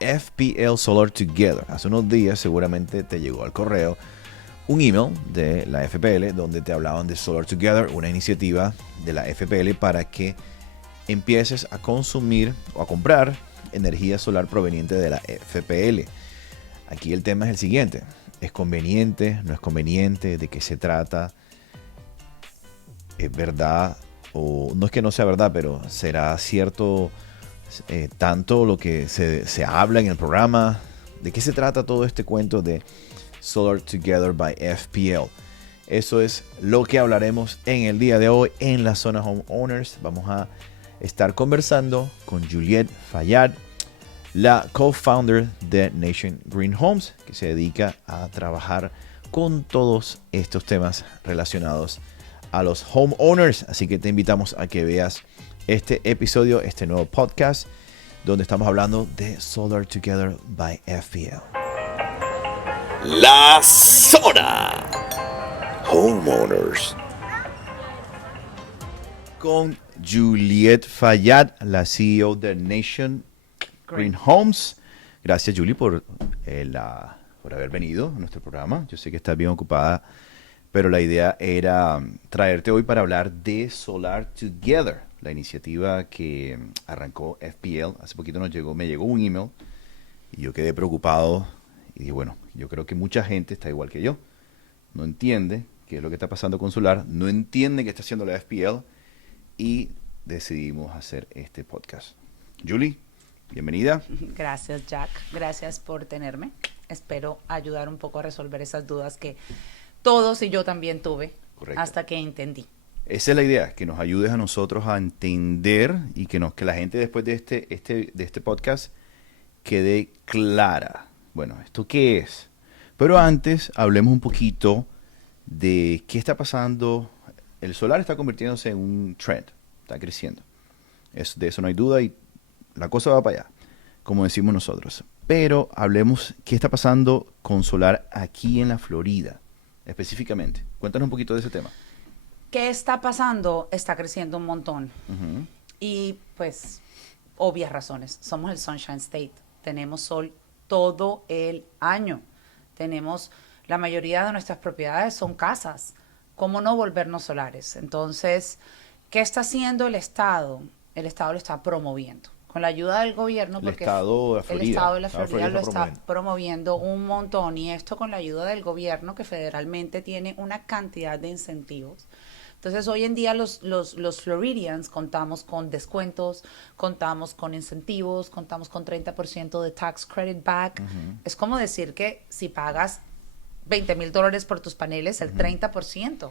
FPL Solar Together. Hace unos días seguramente te llegó al correo un email de la FPL donde te hablaban de Solar Together, una iniciativa de la FPL para que empieces a consumir o a comprar energía solar proveniente de la FPL. Aquí el tema es el siguiente: ¿es conveniente? ¿No es conveniente? ¿De qué se trata? ¿Es verdad? O no es que no sea verdad, pero ¿será cierto tanto lo que se habla en el programa? ¿De qué se trata todo este cuento de Solar Together by FPL? Eso es lo que hablaremos en el día de hoy en la zona Homeowners. Vamos a estar conversando con Juliette Fayad, la co-founder de Nation Green Homes, que se dedica a trabajar con todos estos temas relacionados a los homeowners. Así que te invitamos a que veas este episodio, este nuevo podcast, donde estamos hablando de Solar Together by FPL. La zona Homeowners. Con Juliette Fayad, la CEO de Nation Green Homes. Gracias, Julie, por haber venido a nuestro programa. Yo sé que estás bien ocupada, pero la idea era traerte hoy para hablar de Solar Together, la iniciativa que arrancó FPL. Hace poquito me llegó un email y yo quedé preocupado y dije, bueno, yo creo que mucha gente está igual que yo. No entiende qué es lo que está pasando con Solar, no entiende qué está haciendo la FPL y decidimos hacer este podcast. Julie, bienvenida. Gracias, Jack. Gracias por tenerme. Espero ayudar un poco a resolver esas dudas que todos y yo también tuve. Correcto. Hasta que entendí. Esa es la idea, que nos ayudes a nosotros a entender y que la gente después de este podcast quede clara. Bueno, ¿esto qué es? Pero antes hablemos un poquito de qué está pasando. El solar está convirtiéndose en un trend, está creciendo. De eso no hay duda y la cosa va para allá, como decimos nosotros. Pero hablemos qué está pasando con solar aquí en la Florida, específicamente. Cuéntanos un poquito de ese tema. ¿Qué está pasando? Está creciendo un montón. Uh-huh. Y pues, obvias razones. Somos el Sunshine State. Tenemos sol todo el año. La mayoría de nuestras propiedades son casas. ¿Cómo no volvernos solares? Entonces, ¿qué está haciendo el Estado? El Estado lo está promoviendo. Con la ayuda del gobierno, porque el Estado de la Florida lo está promoviendo un montón. Y esto con la ayuda del gobierno, que federalmente tiene una cantidad de incentivos. Entonces, hoy en día los Floridians contamos con descuentos, contamos con incentivos, contamos con 30% de tax credit back. Uh-huh. Es como decir que si pagas $20,000 por tus paneles, el 30%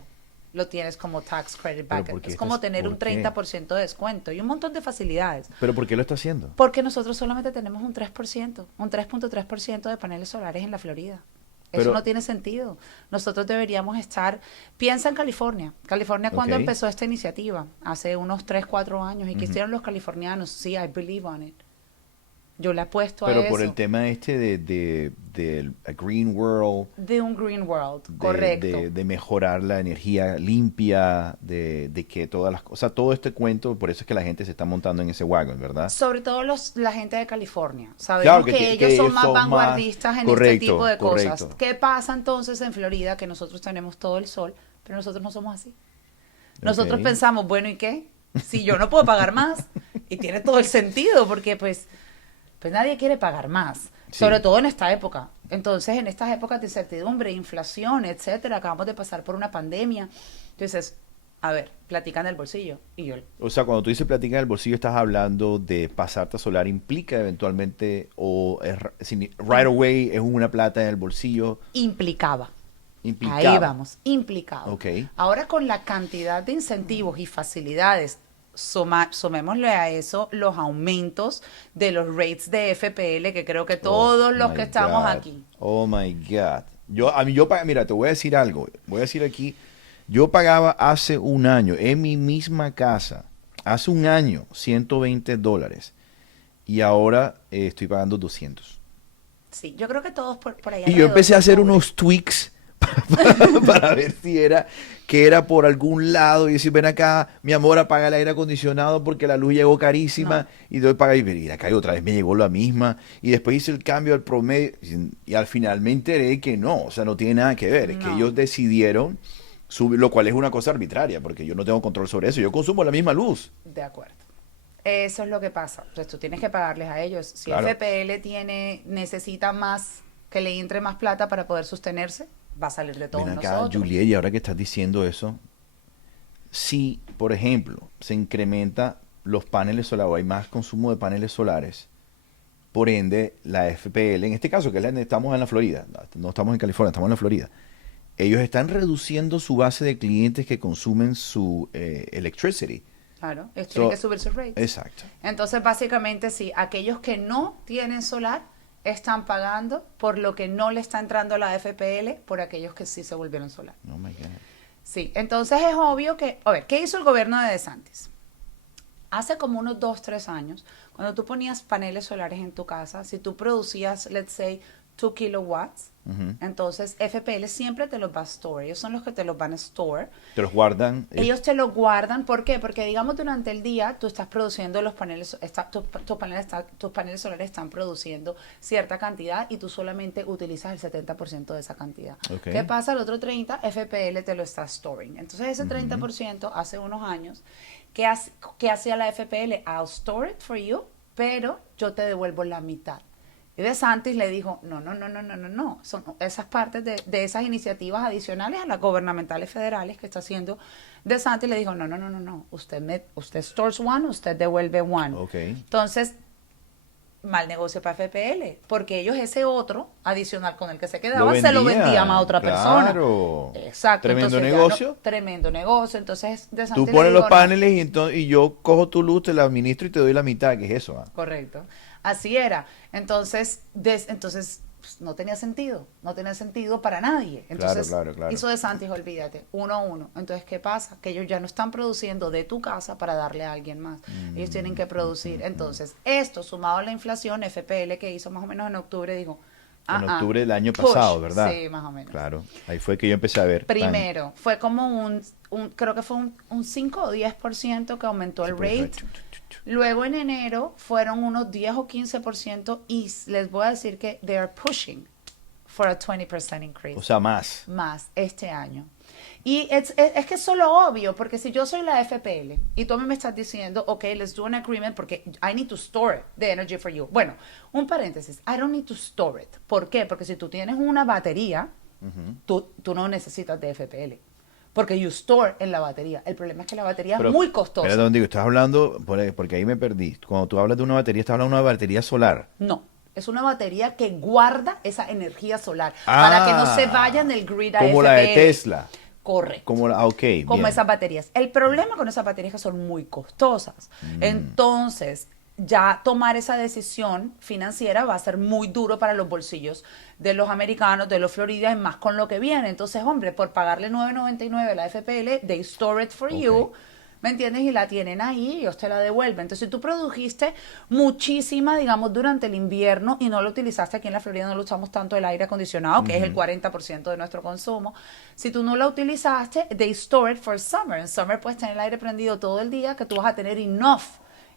lo tienes como tax credit back. Es como tener un 30% de descuento y un montón de facilidades. ¿Pero por qué lo está haciendo? Porque nosotros solamente tenemos un 3%, un 3.3% de paneles solares en la Florida. Eso no tiene sentido. Nosotros deberíamos piensa en California. California, cuando empezó esta iniciativa, hace unos 3, 4 años, y que hicieron los californianos, sí, I believe on it. Yo le apuesto a eso. Pero por el tema de a Green World. De un Green World, correcto. De mejorar la energía limpia, de que todas las cosas, todo este cuento, por eso es que la gente se está montando en ese wagon, ¿verdad? Sobre todo la gente de California. Sabemos que ellos son más vanguardistas en este tipo de cosas. ¿Qué pasa entonces en Florida? Que nosotros tenemos todo el sol, pero nosotros no somos así. Nosotros pensamos, bueno, ¿y qué? Si yo no puedo pagar más, y tiene todo el sentido, porque pues nadie quiere pagar más, sobre todo en esta época. Entonces, en estas épocas de incertidumbre, inflación, etcétera, acabamos de pasar por una pandemia. Entonces, a ver, platican del bolsillo. O sea, cuando tú dices platican del bolsillo, estás hablando de pasarte a solar, implica eventualmente, o right away es una plata en el bolsillo. Implicaba. Ahí vamos, implicaba. Okay. Ahora, con la cantidad de incentivos y facilidades, sumémosle a eso los aumentos de los rates de FPL, que creo que todos los que estamos aquí. Oh my God. Mira, te voy a decir algo. Voy a decir aquí, yo pagaba hace un año en mi misma casa, hace un año, $120. Y ahora estoy pagando $200. Sí, yo creo que todos por allá. Y yo empecé a hacer unos tweaks para ver si era que era por algún lado y decir, ven acá, mi amor, apaga el aire acondicionado porque la luz llegó carísima No. y doy pagar y acá otra vez me llegó la misma y después hice el cambio al promedio y al final me enteré que no, o sea, no tiene nada que ver, es que No. ellos decidieron subir, lo cual es una cosa arbitraria porque yo no tengo control sobre eso, yo consumo la misma luz. De acuerdo. Eso es lo que pasa. Entonces tú tienes que pagarles a ellos. Si Claro. FPL necesita más, que le entre más plata para poder sostenerse, va a salir de todos Ven acá, nosotros. Juliet, y ahora que estás diciendo eso, si, por ejemplo, se incrementa los paneles solares o hay más consumo de paneles solares, por ende, la FPL, en este caso, que estamos en la Florida, no estamos en California, estamos en la Florida, ellos están reduciendo su base de clientes que consumen su electricity. Claro, ellos So, tienen que subir sus rates. Exacto. Entonces, básicamente, sí, aquellos que no tienen solar están pagando por lo que no le está entrando a la FPL por aquellos que sí se volvieron solar. Oh my God. Sí, entonces es obvio que, a ver, ¿qué hizo el gobierno de DeSantis? Hace como unos 2, 3 años, cuando tú ponías paneles solares en tu casa, si tú producías, let's say, 2 kilowatts, Ujú. entonces FPL siempre te los va a store. Ellos son los que te los van a store. Te los guardan. Ellos te los guardan, ¿por qué? Porque digamos durante el día tú estás produciendo los paneles, tus paneles solares están produciendo cierta cantidad y tú solamente utilizas el 70% de esa cantidad. Ok. ¿Qué pasa? El otro 30%, FPL te lo está storing. Entonces ese 30% hace unos años, ¿qué hacía la FPL? I'll store it for you, pero yo te devuelvo la mitad. Y DeSantis le dijo, no. Son esas partes de esas iniciativas adicionales a las gubernamentales federales que está haciendo DeSantis, le dijo, no. Usted stores one, usted devuelve one. Ok. Entonces, mal negocio para FPL, porque ellos ese otro adicional con el que se quedaban se lo vendían a otra persona. Claro. Exacto. Tremendo entonces, negocio. Tremendo negocio. Entonces, DeSantis Tú le pones dijo, los no. paneles y yo cojo tu luz, te la administro y te doy la mitad. ¿Qué es eso? Ah? Correcto. Así era. Entonces, pues, no tenía sentido para nadie. Entonces, Claro. hizo DeSantis, olvídate, 1-1. Entonces, ¿qué pasa? Que ellos ya no están produciendo de tu casa para darle a alguien más. Ellos tienen que producir. Entonces, esto sumado a la inflación, FPL que hizo más o menos en octubre, dijo, En octubre del año push. pasado, ¿verdad? Sí, más o menos. Claro. Ahí fue que yo empecé a ver. Primero, fue como creo que fue un 5 o 10% que aumentó el rate. Luego en enero fueron unos 10 o 15% y les voy a decir que they are pushing for a 20% increase. O sea, más. Más este año. Y es que es solo obvio, porque si yo soy la FPL y tú a mí me estás diciendo, ok, let's do an agreement porque I need to store the energy for you. Bueno, un paréntesis, I don't need to store it. ¿Por qué? Porque si tú tienes una batería, tú no necesitas de FPL. Porque you store en la batería. El problema es que la batería Pero, es muy costosa. Perdón, digo, estás hablando, porque ahí me perdí. Cuando tú hablas de una batería, estás hablando de una batería solar. No, es una batería que guarda esa energía solar para que no se vaya en el grid a Como la de FPL. Tesla. Correcto. Ok, Como bien. esas baterías. El problema con esas baterías es que son muy costosas. Entonces, ya tomar esa decisión financiera va a ser muy duro para los bolsillos de los americanos, de los Florida, y más con lo que viene. Entonces, hombre, por pagarle $9.99 a la FPL, they store it for you, ¿me entiendes? Y la tienen ahí y ellos te la devuelven. Entonces, si tú produjiste muchísima, digamos, durante el invierno y no lo utilizaste, aquí en la Florida no lo usamos tanto el aire acondicionado, que es el 40% de nuestro consumo. Si tú no la utilizaste, they store it for summer. En summer puedes tener el aire prendido todo el día, que tú vas a tener enough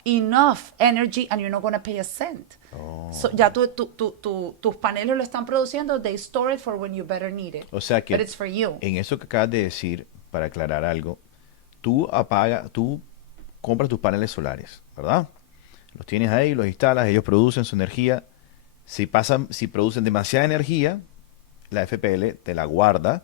energy and you're not going to pay a cent. So, ya tus paneles lo están produciendo, they store it for when you better need it. O sea que But it's for you. en eso que acabas de decir, para aclarar algo, tú compras tus paneles solares, ¿verdad? Los tienes ahí, los instalas, ellos producen su energía. Si producen demasiada energía, la FPL te la guarda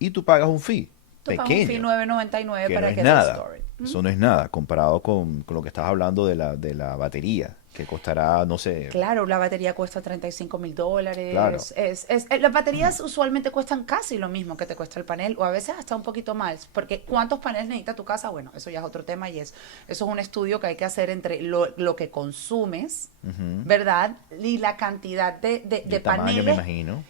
y tú pagas un fee Tú pagas pequeño. un fee $9.99 que para no es que nada. they store it. Eso no es nada comparado con lo que estás hablando de la batería, que costará, no sé. Claro, la batería cuesta $35,000. Claro. Las baterías usualmente cuestan casi lo mismo que te cuesta el panel, o a veces hasta un poquito más. Porque ¿cuántos paneles necesita tu casa? Bueno, eso ya es otro tema y eso es un estudio que hay que hacer entre lo que consumes, ¿verdad? Y la cantidad de El tamaño, paneles. me imagino.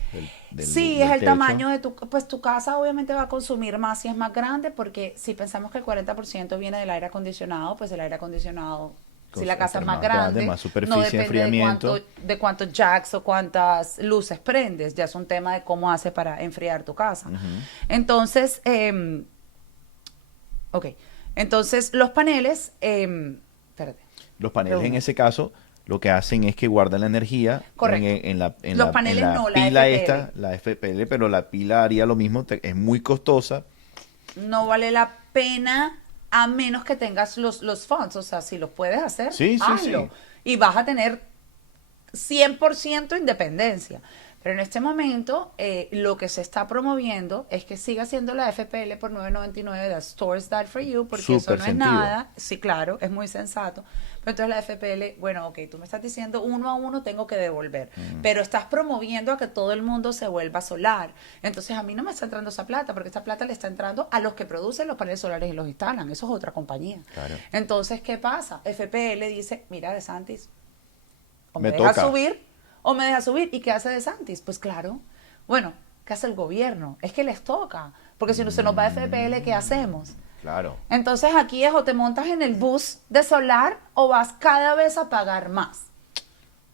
Sí, es el tamaño de tu casa obviamente va a consumir más si es más grande, porque si pensamos que el 40% viene del aire acondicionado, pues el aire acondicionado Si la casa es más grande, grande, más no superficie de depende enfriamiento. de cuántos jacks o cuántas luces prendes. Ya es un tema de cómo hace para enfriar tu casa. Entonces, ok. Entonces, los paneles, espérate. Los paneles en Pregunta. ese caso lo que hacen es que guardan la energía Correcto. Los paneles no, la pila FPL. esta, la FPL, pero la pila haría lo mismo, es muy costosa. No vale la pena a menos que tengas los funds. O sea, si los puedes hacer, Sí, sí, hazlo. sí. Y vas a tener 100% independencia. Pero en este momento, lo que se está promoviendo es que siga siendo la FPL por $9.99, that stores that for you, porque eso Súper no sentido. es nada. Sí, claro, es muy sensato. Pero entonces la FPL, bueno, ok, tú me estás diciendo 1 a 1 tengo que devolver, pero estás promoviendo a que todo el mundo se vuelva solar. Entonces a mí no me está entrando esa plata, porque esa plata le está entrando a los que producen los paneles solares y los instalan. Eso es otra compañía. Claro. Entonces, ¿qué pasa? FPL dice, mira, DeSantis, o Me me deja toca. subir o me deja subir. ¿Y qué hace DeSantis? Pues claro, bueno, ¿qué hace el gobierno? Es que les toca, porque si no se nos va FPL, ¿qué hacemos? Claro. Entonces aquí es o te montas en el bus de solar o vas cada vez a pagar más.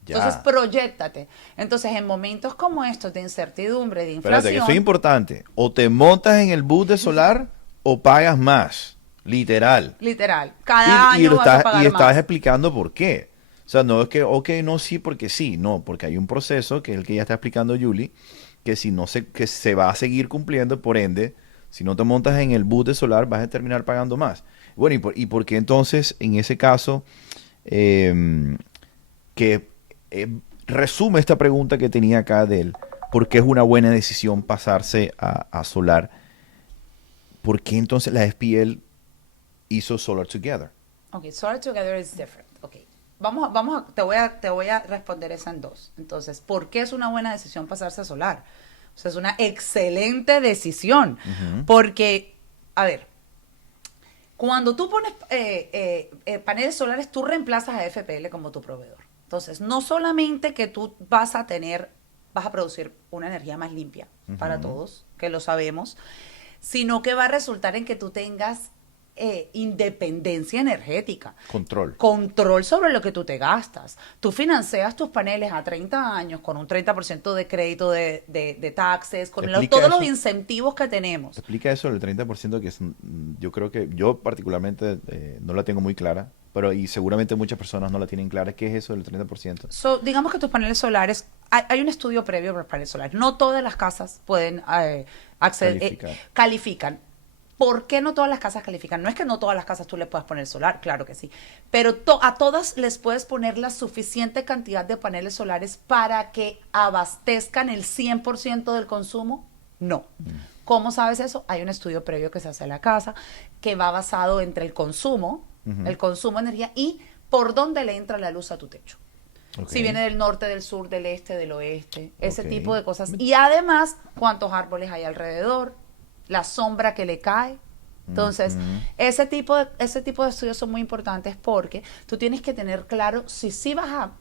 Ya. Entonces proyéctate. Entonces en momentos como estos de incertidumbre, de Espérate, que inflación, esto es importante. O te montas en el bus de solar o pagas más. Literal. literal, cada Y año vas a pagar estás más. explicando por qué. O sea, no es que, ok, no, sí, porque sí. No, porque hay un proceso, que es el que ya está explicando Julie, que si no se, que se va a seguir cumpliendo, por ende, si no te montas en el bus de solar, vas a terminar pagando más. Bueno, y por qué entonces, en ese caso, que resume esta pregunta que tenía acá de él, ¿por qué es una buena decisión pasarse a solar? ¿Por qué entonces la FPL hizo Solar Together? Ok, Solar Together is different. Ok, te voy a responder esa en dos. Entonces, ¿por qué es una buena decisión pasarse a solar? O sea, es una excelente decisión. Porque, a ver, cuando tú pones paneles solares, tú reemplazas a FPL como tu proveedor. Entonces, no solamente que tú vas a producir una energía más limpia para todos, que lo sabemos, sino que va a resultar en que tú tengas independencia energética. Control sobre lo que tú te gastas. Tú financias tus paneles a 30 años con un 30% de crédito de taxes, con todos los incentivos que tenemos. Explica eso del 30%, que es, yo creo que yo particularmente no la tengo muy clara, pero y seguramente muchas personas no la tienen clara. ¿Qué es eso del 30%? Digamos que tus paneles solares, hay un estudio previo para paneles solares. No todas las casas pueden califican. ¿Por qué no todas las casas califican? No es que no todas las casas tú le puedas poner solar, claro que sí, pero a todas les puedes poner la suficiente cantidad de paneles solares para que abastezcan el 100% del consumo. No. ¿Cómo sabes eso? Hay un estudio previo que se hace en la casa que va basado entre el consumo de energía y por dónde le entra la luz a tu techo. Okay. Si viene del norte, del sur, del este, del oeste, ese tipo de cosas. Y además, cuántos árboles hay alrededor, la sombra que le cae. Entonces, ese tipo de estudios son muy importantes porque tú tienes que tener claro si sí vas a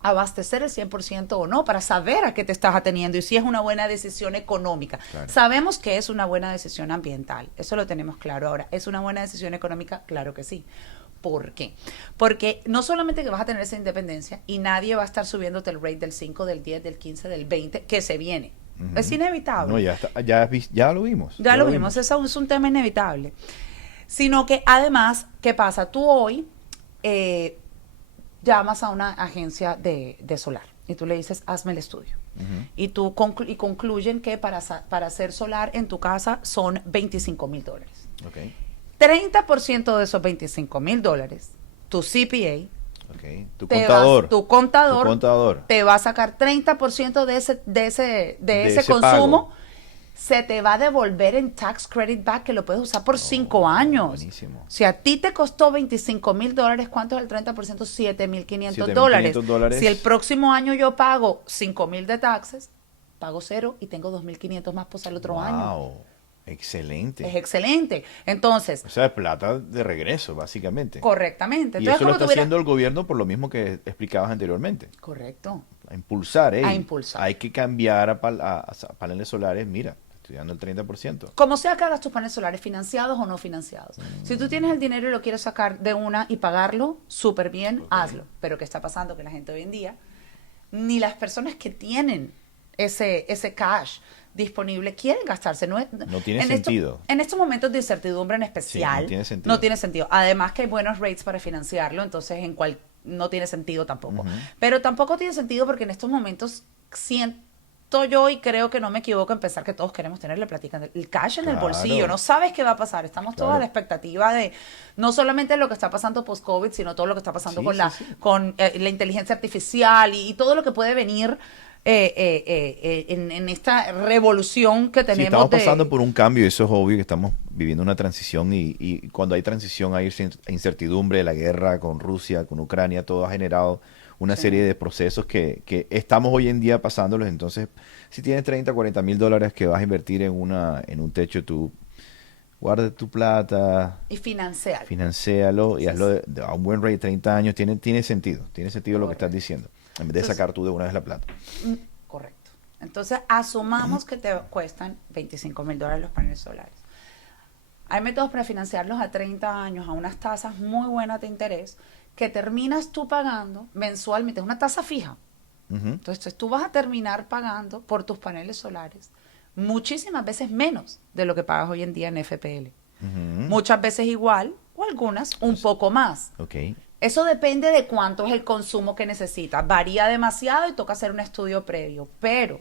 abastecer el 100% o no, para saber a qué te estás ateniendo y si es una buena decisión económica. Claro. Sabemos que es una buena decisión ambiental, eso lo tenemos claro ahora. ¿Es una buena decisión económica? Claro que sí. ¿Por qué? Porque no solamente que vas a tener esa independencia y nadie va a estar subiéndote el rate del 5, del 10, del 15, del 20, que se viene. Es inevitable. No, ya lo vimos. Ya lo vimos, eso es un tema inevitable. Sino que además, ¿qué pasa? Tú hoy llamas a una agencia de solar y tú le dices, hazme el estudio. Y tú concluyen que para hacer solar en tu casa son $25,000. Okay. 30% de esos $25,000, tu CPA, okay. Tu contador te va a sacar 30% de ese consumo. Pago. Se te va a devolver en tax credit back, que lo puedes usar por 5 años. Buenísimo. Si a ti te costó $25,000, ¿cuánto es el 30%? $7,500. Si el próximo año yo pago $5,000 de taxes, pago 0 y tengo $2,500 más por el otro año. Excelente. Es excelente. Entonces, o sea, plata de regreso, básicamente. Correctamente. Entonces, y eso lo está haciendo el gobierno por lo mismo que explicabas anteriormente. Correcto. A impulsar. A impulsar. Hay que cambiar a paneles solares. Mira, estoy dando el 30%. Como sea que hagas tus paneles solares, financiados o no financiados. Si tú tienes el dinero y lo quieres sacar de una y pagarlo, súper bien, hazlo. Pero ¿qué está pasando? Que la gente hoy en día, ni las personas que tienen ese cash disponible quieren gastarse. No tiene sentido. En estos momentos de incertidumbre en especial, no tiene sentido. no tiene sentido. Además que hay buenos rates para financiarlo, entonces no tiene sentido tampoco. Pero tampoco tiene sentido porque en estos momentos siento yo y creo que no me equivoco en pensar que todos queremos tener la plática, el cash en el bolsillo. No sabes qué va a pasar. Estamos todos a la expectativa de no solamente lo que está pasando post-COVID, sino todo lo que está pasando con la inteligencia artificial y todo lo que puede venir en esta revolución que tenemos. Sí, estamos pasando por un cambio, eso es obvio que estamos viviendo una transición y cuando hay transición hay incertidumbre, la guerra con Rusia, con Ucrania, todo ha generado una serie de procesos que estamos hoy en día pasándolos. Entonces, si tienes 30, 40 mil dólares que vas a invertir en un techo, tú guarda tu plata y financialo y hazlo a un buen rate, 30 años, tiene sentido lo que estás diciendo. En vez de sacar tú de una vez la plata. Correcto. Entonces, asumamos que te cuestan $25,000 los paneles solares. Hay métodos para financiarlos a 30 años a unas tasas muy buenas de interés que terminas tú pagando mensualmente, es una tasa fija. Entonces, tú vas a terminar pagando por tus paneles solares muchísimas veces menos de lo que pagas hoy en día en FPL. Muchas veces igual o algunas un poco más. Okay. Eso depende de cuánto es el consumo que necesitas. Varía demasiado y toca hacer un estudio previo. Pero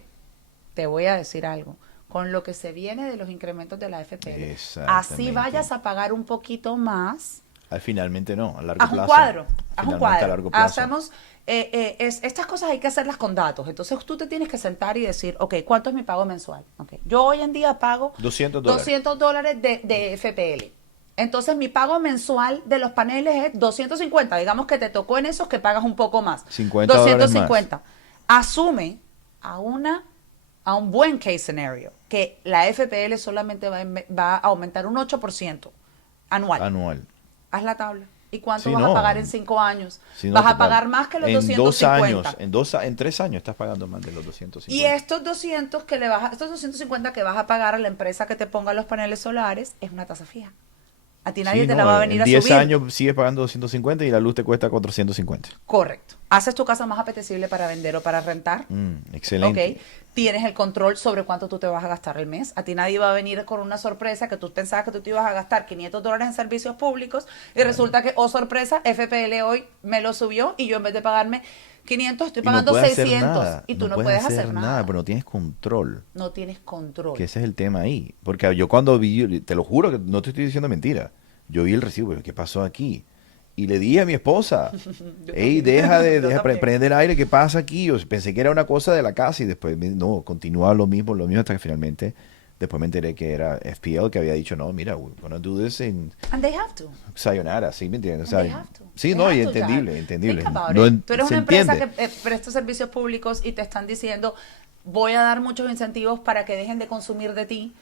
te voy a decir algo. Con lo que se viene de los incrementos de la FPL, así vayas a pagar un poquito más. Finalmente no, a largo plazo. Haz un cuadro. Hacemos, estas cosas hay que hacerlas con datos. Entonces tú te tienes que sentar y decir, ok, ¿cuánto es mi pago mensual? Okay. Yo hoy en día pago $200 de FPL. Entonces mi pago mensual de los paneles es 250. Digamos que te tocó en esos que pagas un poco más. 250. Más. Asume a un buen case scenario que la FPL solamente va a aumentar un 8% anual. Haz la tabla. ¿Y cuánto vas a pagar en 5 años? Vas a pagar más que los 250. En 3 años estás pagando más de los 250. Y estos 250 que vas a pagar a la empresa que te ponga los paneles solares es una tasa fija. A ti nadie te la va a venir a subir. En 10 años sigues pagando 250 y la luz te cuesta 450. Correcto. Haces tu casa más apetecible para vender o para rentar. Excelente. Ok. Tienes el control sobre cuánto tú te vas a gastar al mes. A ti nadie va a venir con una sorpresa que tú pensabas que tú te ibas a gastar $500 en servicios públicos y resulta que, oh sorpresa, FPL hoy me lo subió y yo en vez de pagarme 500 estoy pagando 600 y tú no puedes hacer nada. Pero no tienes control. No tienes control. Que ese es el tema ahí. Porque yo cuando vi, te lo juro que no te estoy diciendo mentira, yo vi el recibo, pero ¿qué pasó aquí? Y le dije a mi esposa, hey, deja prender el aire, ¿qué pasa aquí? Yo pensé que era una cosa de la casa y después no, continuaba lo mismo hasta que finalmente después me enteré que era FPL que había dicho, no, mira, we're gonna do this and they have to. Sayonara, ¿sí me entiendes? Sí, no, y entendible. Tú eres una empresa que presta servicios públicos y te están diciendo, voy a dar muchos incentivos para que dejen de consumir de ti,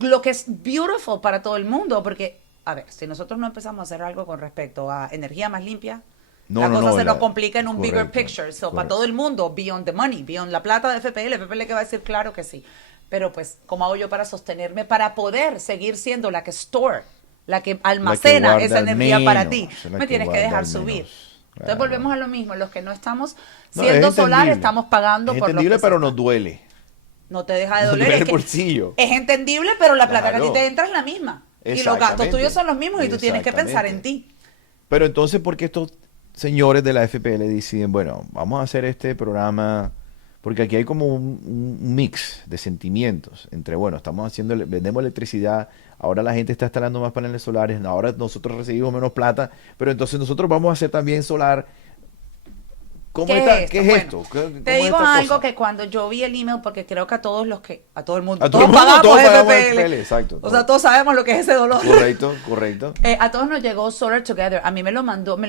lo que es beautiful para todo el mundo, porque a ver, si nosotros no empezamos a hacer algo con respecto a energía más limpia, la cosa se nos complica en un bigger picture. So, para todo el mundo, beyond the money, beyond la plata de FPL que va a decir, claro que sí. Pero pues, ¿cómo hago yo para sostenerme, para poder seguir siendo la que store, la que almacena esa energía para ti? Me tienes que dejar subir. Entonces volvemos a lo mismo. Los que no estamos siendo solar, estamos pagando por lo que entendible, pero nos duele. No te deja de doler. El bolsillo. Es entendible, pero la plata que a ti te entra es la misma. Y los gastos tuyos son los mismos y tú tienes que pensar en ti. Pero entonces, ¿por qué estos señores de la FPL deciden, bueno, vamos a hacer este programa? Porque aquí hay como un mix de sentimientos entre, bueno, vendemos electricidad, ahora la gente está instalando más paneles solares, ahora nosotros recibimos menos plata, pero entonces nosotros vamos a hacer también solar. ¿Qué es esto? Te digo algo que cuando yo vi el email, porque creo que a todo el mundo, todos pagamos FPL. Exacto. O sea, todos sabemos lo que es ese dolor. Correcto. A todos nos llegó Solar Together. A mí me lo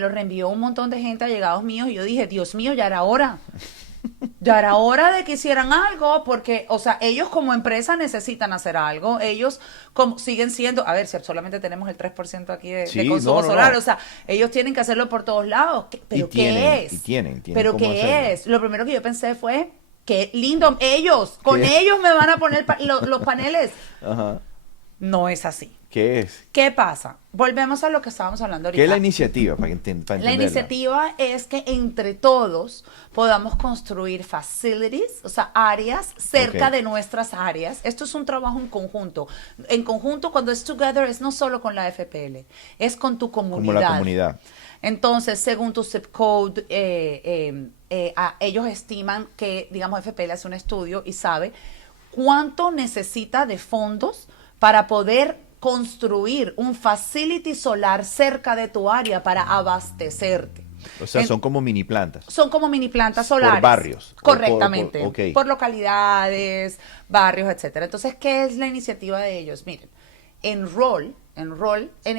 reenvió un montón de gente, allegados míos, y yo dije, Dios mío, ya era hora. Ya era hora de que hicieran algo, porque, o sea, ellos como empresa necesitan hacer algo. Ellos como siguen siendo, a ver, si solamente tenemos el 3% aquí de consumo solar, o sea, ellos tienen que hacerlo por todos lados. ¿Pero qué es? Tienen ¿Pero qué es? Lo primero que yo pensé fue, Qué lindo, con ¿Qué? ellos me van a poner los paneles. Ajá. No es así. ¿Qué es? ¿Qué pasa? Volvemos a lo que estábamos hablando ahorita. ¿Qué es la iniciativa? Para entenderla. La iniciativa es que entre todos podamos construir facilities, o sea, áreas cerca Ok. de nuestras áreas. Esto es un trabajo en conjunto. En conjunto, cuando es together, es no solo con la FPL, es con tu comunidad. Como la comunidad. Entonces, según tu zip code, ellos estiman que, digamos, FPL hace un estudio y sabe cuánto necesita de fondos para poder construir un facility solar cerca de tu área para abastecerte. O sea, son como mini plantas. Son como mini plantas solares. Por barrios. Correctamente. Ok. Por localidades, barrios, etcétera. Entonces, ¿qué es la iniciativa de ellos? Miren, enroll en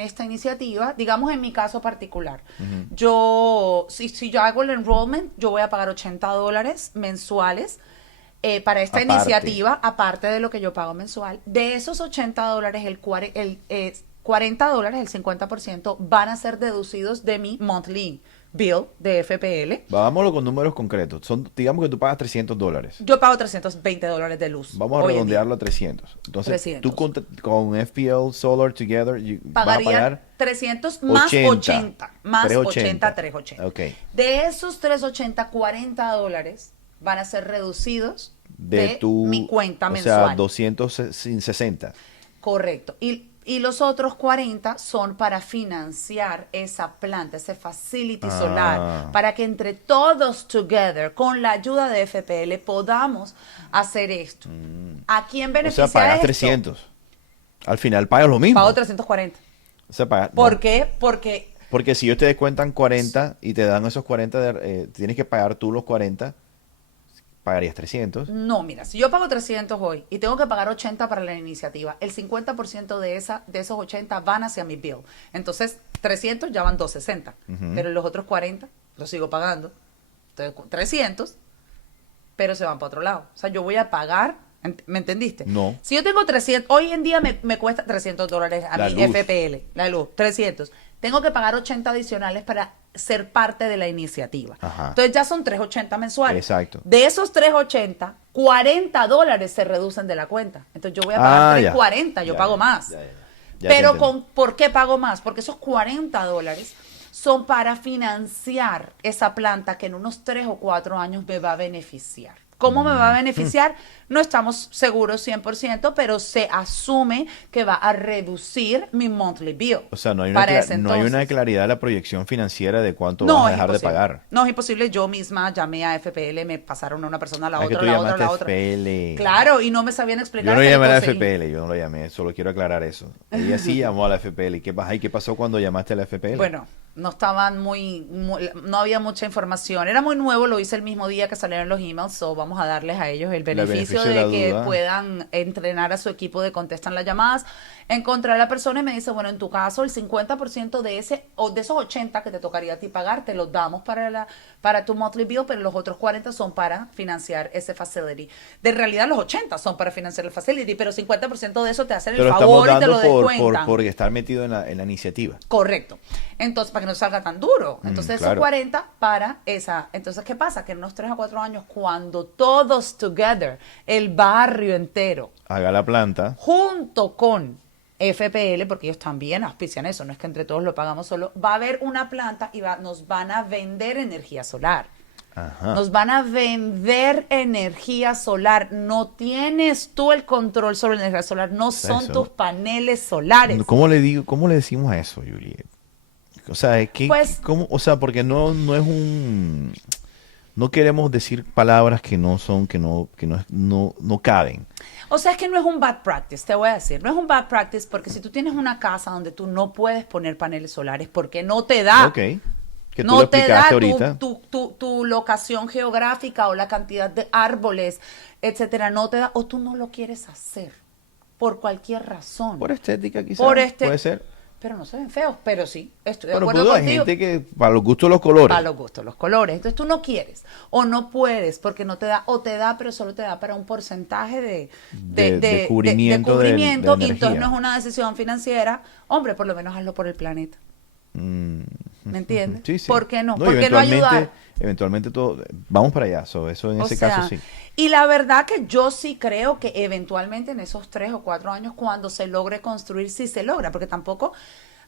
esta iniciativa, digamos en mi caso particular. Yo, si yo hago el enrollment, yo voy a pagar $80 mensuales para esta Aparte. iniciativa, aparte de lo que yo pago mensual. De esos $80, $40, el 50%, van a ser deducidos de mi monthly bill de FPL. Vámonos con números concretos. Digamos que tú pagas $300. Yo pago $320 de luz. Vamos a hoy en redondearlo a 300. Entonces, 300. tú con FPL Solar Together vas a pagaría pagar 300 más 80, más 380. 380. Ok. De esos 380, $40 van a ser reducidos de mi cuenta mensual. O sea, 260. Correcto. Y los otros 40 son para financiar esa planta, ese facility solar, para que entre todos together, con la ayuda de FPL, podamos hacer esto. ¿A quién O beneficia sea, pagas esto? 300. Al final pagas lo mismo. Pago 340. O sea, pagas, ¿Por no. qué? Porque Si ellos te descuentan 40 y te dan esos 40, tienes que pagar tú los 40, pagarías 300. no, mira, si yo pago 300 hoy y tengo que pagar 80 para la iniciativa, el 50% de esos 80 van hacia mi bill. Entonces, 300 ya van 260, pero los otros 40 los sigo pagando. Entonces, 300, pero se van para otro lado. O sea, yo voy a pagar, ¿me entendiste? No. Si yo tengo 300, hoy en día me cuesta $300 a La mi luz. FPL, la luz, 300. Tengo que pagar 80 adicionales para ser parte de la iniciativa. Ajá. Entonces ya son 380 mensuales. Exacto. De esos 380, $40 se reducen de la cuenta. Entonces yo voy a pagar Ya. 340, yo Ya, pago ya, más. ya Pero te entendí. ¿por qué pago más? Porque esos $40 son para financiar esa planta que en unos 3 o 4 años me va a beneficiar. ¿Cómo me va a beneficiar? No estamos seguros 100%, pero se asume que va a reducir mi monthly bill. O sea, no hay para una, ese no hay una entonces. claridad de la proyección financiera de cuánto No, vas a es dejar de imposible. pagar. No, es imposible. Yo misma llamé a FPL, me pasaron a una persona, a la Ah, que otra, tú a la otra, a llamaste la otra. FPL. Claro, y no me sabían explicar. Yo no hasta que llamé a la conseguí. FPL, yo no lo llamé, solo quiero aclarar eso. Ella sí llamó a la FPL. ¿Y qué pasó cuando llamaste a la FPL? Bueno, no estaban no había mucha información. Era muy nuevo, lo hice el mismo día que salieron los emails, so vamos a darles a ellos el beneficio beneficio de de la que duda. puedan entrenar a su equipo de contestan las llamadas. Encontré a la persona y me dice, bueno, en tu caso el 50% de esos 80 que te tocaría a ti pagar, te los damos para tu monthly bill, pero los otros 40 son para financiar ese facility. De realidad los 80 son para financiar el facility, pero 50% de eso te hacen te el lo estamos favor y te lo dando descuentan. por estar metido en la iniciativa. Correcto. Entonces, para que no salga tan duro. Entonces, esos claro. 40 para esa. Entonces, ¿qué pasa? Que en unos 3 o 4 años, cuando todos together, el barrio entero, Haga la planta. junto con FPL, porque ellos también auspician eso, no es que entre todos lo pagamos solo, va a haber una planta y nos van a vender energía solar. Ajá. Nos van a vender energía solar. No tienes tú el control sobre la energía solar. No son Eso. tus paneles solares. ¿Cómo le decimos a eso, Juliet? O sea, Pues- o sea, porque no es no queremos decir palabras que no caben. O sea, es que no es un bad practice, te voy a decir. No es un bad practice porque si tú tienes una casa donde tú no puedes poner paneles solares porque no te da. Ok. Que tú No lo te da explicaste ahorita. tu locación geográfica o la cantidad de árboles, etcétera, no te da, o tú no lo quieres hacer por cualquier razón. Por estética, quizás. Puede ser. Pero no se ven feos, pero sí, estoy de Bueno, acuerdo pues hay contigo. gente que para los gustos los colores. Para los gustos, los colores. Entonces tú no quieres o no puedes porque no te da, o te da, pero solo te da para un porcentaje De cubrimiento de y entonces energía. no es una decisión financiera. Hombre, por lo menos hazlo por el planeta. ¿Me entiendes? Sí, sí. ¿Por qué no? Y ¿Por qué no eventualmente- ayudar? eventualmente todo, vamos para allá. Eso en O ese sea, caso sí. y la verdad que yo sí creo que eventualmente en esos 3 o 4 años, cuando se logre construir, sí se logra, porque tampoco,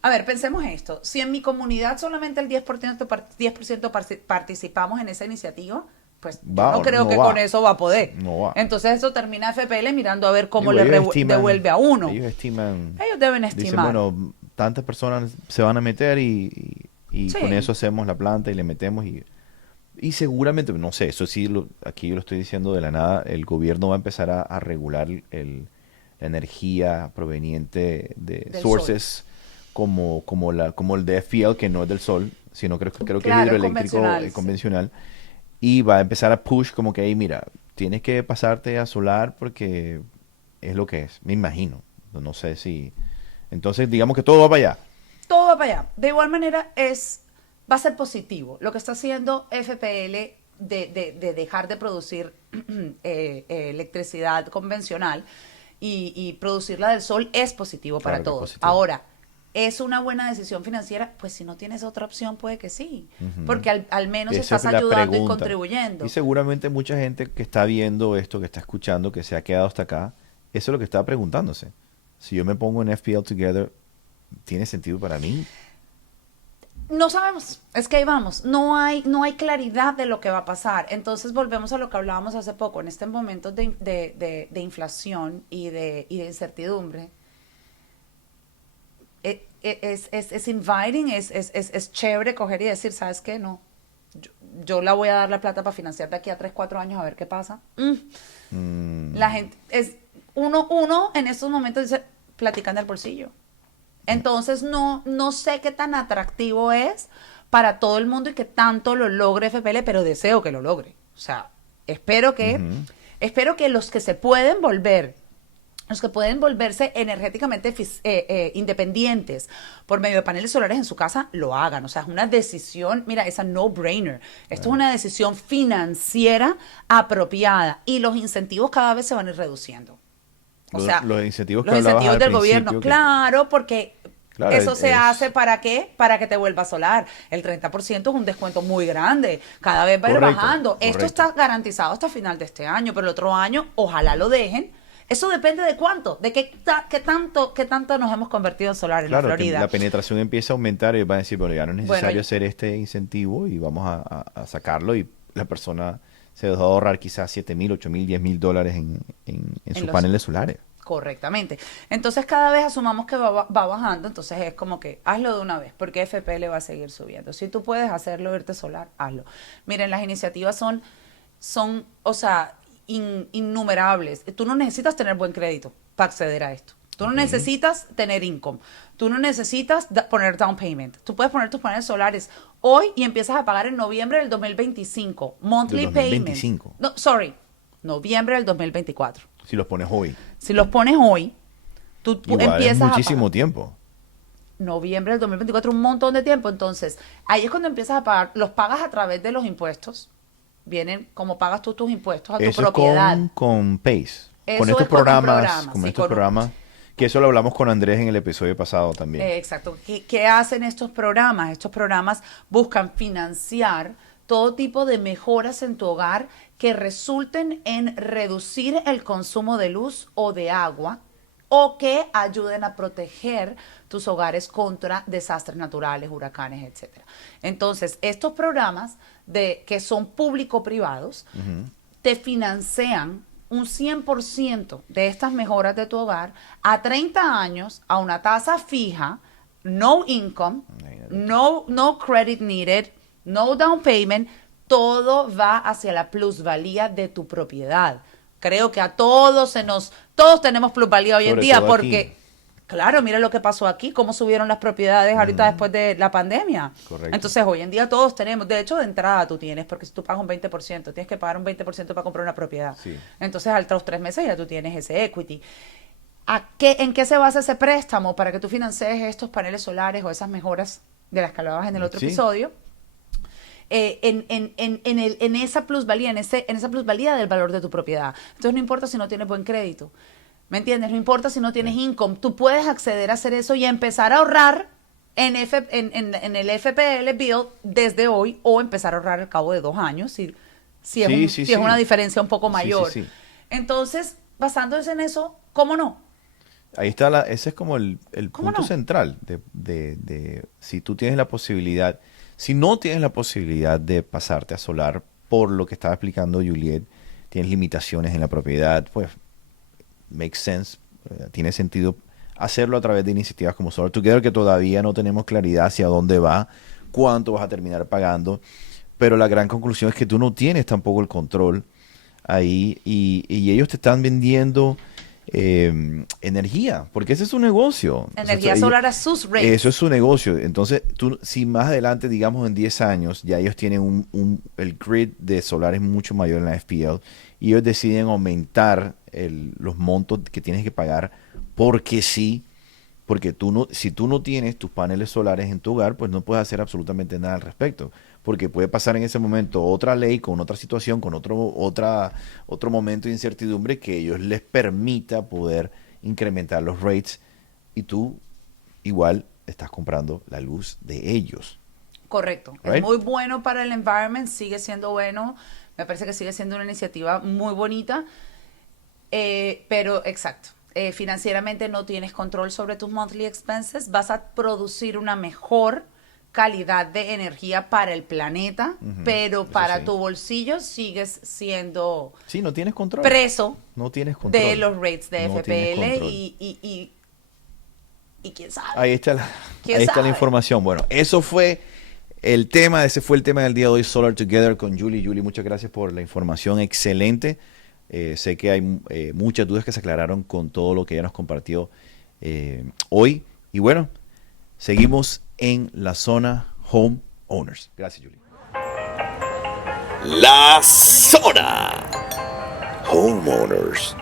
a ver, pensemos esto, si en mi comunidad solamente el 10% participamos en esa iniciativa, pues yo Va no o creo no que va. con eso va a poder. No va. Entonces eso termina FPL mirando a ver cómo Digo, le ellos devuelve a uno. ellos estiman, Ellos deben dicen, estimar. bueno, tantas personas se van a meter y con Sí. eso hacemos la planta y le metemos y seguramente, no sé, eso sí, aquí yo lo estoy diciendo de la nada, el gobierno va a empezar a regular la energía proveniente de Del sources como el de FPL, que no es del sol, sino creo que es Claro, hidroeléctrico convencional, sí. convencional, y va a empezar a push como que, hey, mira, tienes que pasarte a solar porque es lo que es, me imagino, no sé si... Entonces, digamos que todo va para allá. Todo va para allá. De igual manera va a ser positivo. Lo que está haciendo FPL de dejar de producir electricidad convencional y producirla del sol es positivo Claro para que es todos. positivo. Ahora, ¿es una buena decisión financiera? Pues si no tienes otra opción, puede que sí. Porque al menos Esa estás es la ayudando y pregunta. contribuyendo. Y seguramente mucha gente que está viendo esto, que está escuchando, que se ha quedado hasta acá, eso es lo que está preguntándose. Si yo me pongo en FPL Together, ¿tiene sentido para mí? No sabemos, es que ahí vamos, no hay claridad de lo que va a pasar. Entonces volvemos a lo que hablábamos hace poco, en este momento de inflación y de incertidumbre. Es inviting, es chévere coger y decir, ¿sabes qué? No, yo la voy a dar la plata para financiar de aquí a 3, 4 años a ver qué pasa. La gente, uno en estos momentos dice, platican del bolsillo. Entonces no sé qué tan atractivo es para todo el mundo y que tanto lo logre FPL, pero deseo que lo logre. O sea, espero que los que se pueden volverse energéticamente independientes por medio de paneles solares en su casa, lo hagan. O sea, es una decisión, mira, es a no-brainer. Esto es una decisión financiera apropiada y los incentivos cada vez se van a ir reduciendo. O sea, Los incentivos que los hablabas incentivos al del gobierno, principio, claro, porque Claro, eso se hace ¿para qué? Para que te vuelva solar. El 30% es un descuento muy grande. Cada vez va a ir Correcto, bajando. Esto correcto. está garantizado hasta final de este año, pero el otro año ojalá lo dejen. Eso depende de cuánto, de qué tanto nos hemos convertido en solar en la Claro, que Florida. la penetración empieza a aumentar y van a decir, bueno, ya no es necesario Bueno, hacer este incentivo y vamos a sacarlo y la persona se dejó de ahorrar quizás 7,000, 8,000, 10,000 dólares en sus los- paneles solares. Correctamente. Entonces cada vez asumamos que va bajando, entonces es como que hazlo de una vez, porque FPL va a seguir subiendo. Si tú puedes hacerlo, irte solar, hazlo. Miren, las iniciativas o sea, innumerables. Tú no necesitas tener buen crédito para acceder a esto. Tú no necesitas tener income. Tú no necesitas poner down payment. Tú puedes poner tus paneles solares hoy y empiezas a pagar en noviembre del 2025. Monthly Del payment. 2025. No, sorry. Noviembre del 2024. Si los pones hoy. Si los pones hoy, tú Igual es empiezas muchísimo a tiempo. noviembre del 2024, un montón de tiempo. Entonces, ahí es cuando empiezas a pagar. Los pagas a través de los impuestos. Vienen como pagas tú tus impuestos a tu Eso propiedad. es con Pace. Eso Con es estos con un programas, programa, con sí, estos con un- programas, que eso lo hablamos con Andrés en el episodio pasado también. Exacto. ¿Qué hacen estos programas? Estos programas buscan financiar todo tipo de mejoras en tu hogar que resulten en reducir el consumo de luz o de agua o que ayuden a proteger tus hogares contra desastres naturales, huracanes, etcétera. Entonces, estos programas que son público-privados te financian un 100% de estas mejoras de tu hogar a 30 años a una tasa fija, no income, no credit needed, no down payment, todo va hacia la plusvalía de tu propiedad. Creo que a todos todos tenemos plusvalía hoy en Sobre día todo porque, aquí. claro, mira lo que pasó aquí, cómo subieron las propiedades ahorita después de la pandemia. Correcto. Entonces, hoy en día todos tenemos, de hecho, de entrada tú tienes, porque si tú pagas un 20%, tienes que pagar un 20% para comprar una propiedad. Sí. Entonces, al los 3 meses ya tú tienes ese equity. ¿En qué se basa ese préstamo para que tú financies estos paneles solares o esas mejoras de las que hablabas en el otro Sí. episodio? En esa plusvalía, en esa plusvalía del valor de tu propiedad. Entonces no importa si no tienes buen crédito, ¿me entiendes? No importa si no tienes income, tú puedes acceder a hacer eso y empezar a ahorrar en el FPL Build desde hoy o empezar a ahorrar al cabo de 2 años, si es una diferencia un poco mayor. Sí. Entonces, basándose en eso, ¿cómo no? Ahí está, ese es como el punto no? central de si tú tienes la posibilidad, si no tienes la posibilidad de pasarte a solar, por lo que estaba explicando Juliet, tienes limitaciones en la propiedad, pues makes sense, tiene sentido hacerlo a través de iniciativas como Solar Together, que todavía no tenemos claridad hacia dónde va, cuánto vas a terminar pagando, pero la gran conclusión es que tú no tienes tampoco el control ahí y ellos te están vendiendo energía, porque ese es su negocio. Energía solar a sus rates. Eso es su negocio. Entonces, tú, si más adelante, digamos en 10 años, ya ellos tienen el grid de solar es mucho mayor en la FPL y ellos deciden aumentar los montos que tienes que pagar porque sí, porque si tú no tienes tus paneles solares en tu hogar, pues no puedes hacer absolutamente nada al respecto. Porque puede pasar en ese momento otra ley con otra situación, con otro momento de incertidumbre que ellos les permita poder incrementar los rates y tú igual estás comprando la luz de ellos. Correcto. Right? Es muy bueno para el environment, sigue siendo bueno. Me parece que sigue siendo una iniciativa muy bonita. Pero, exacto. Financieramente no tienes control sobre tus monthly expenses. Vas a producir una mejor calidad de energía para el planeta, pero para tu bolsillo sigues siendo no tienes control. Preso no tienes control de los rates de no FPL y quién sabe. Ahí está la información. Bueno, ese fue el tema del día de hoy, Solar Together con Julie. Julie, muchas gracias por la información excelente. Sé que hay muchas dudas que se aclararon con todo lo que ella nos compartió hoy. Y bueno, seguimos en la zona Home Owners. Gracias, Julie. La zona Homeowners.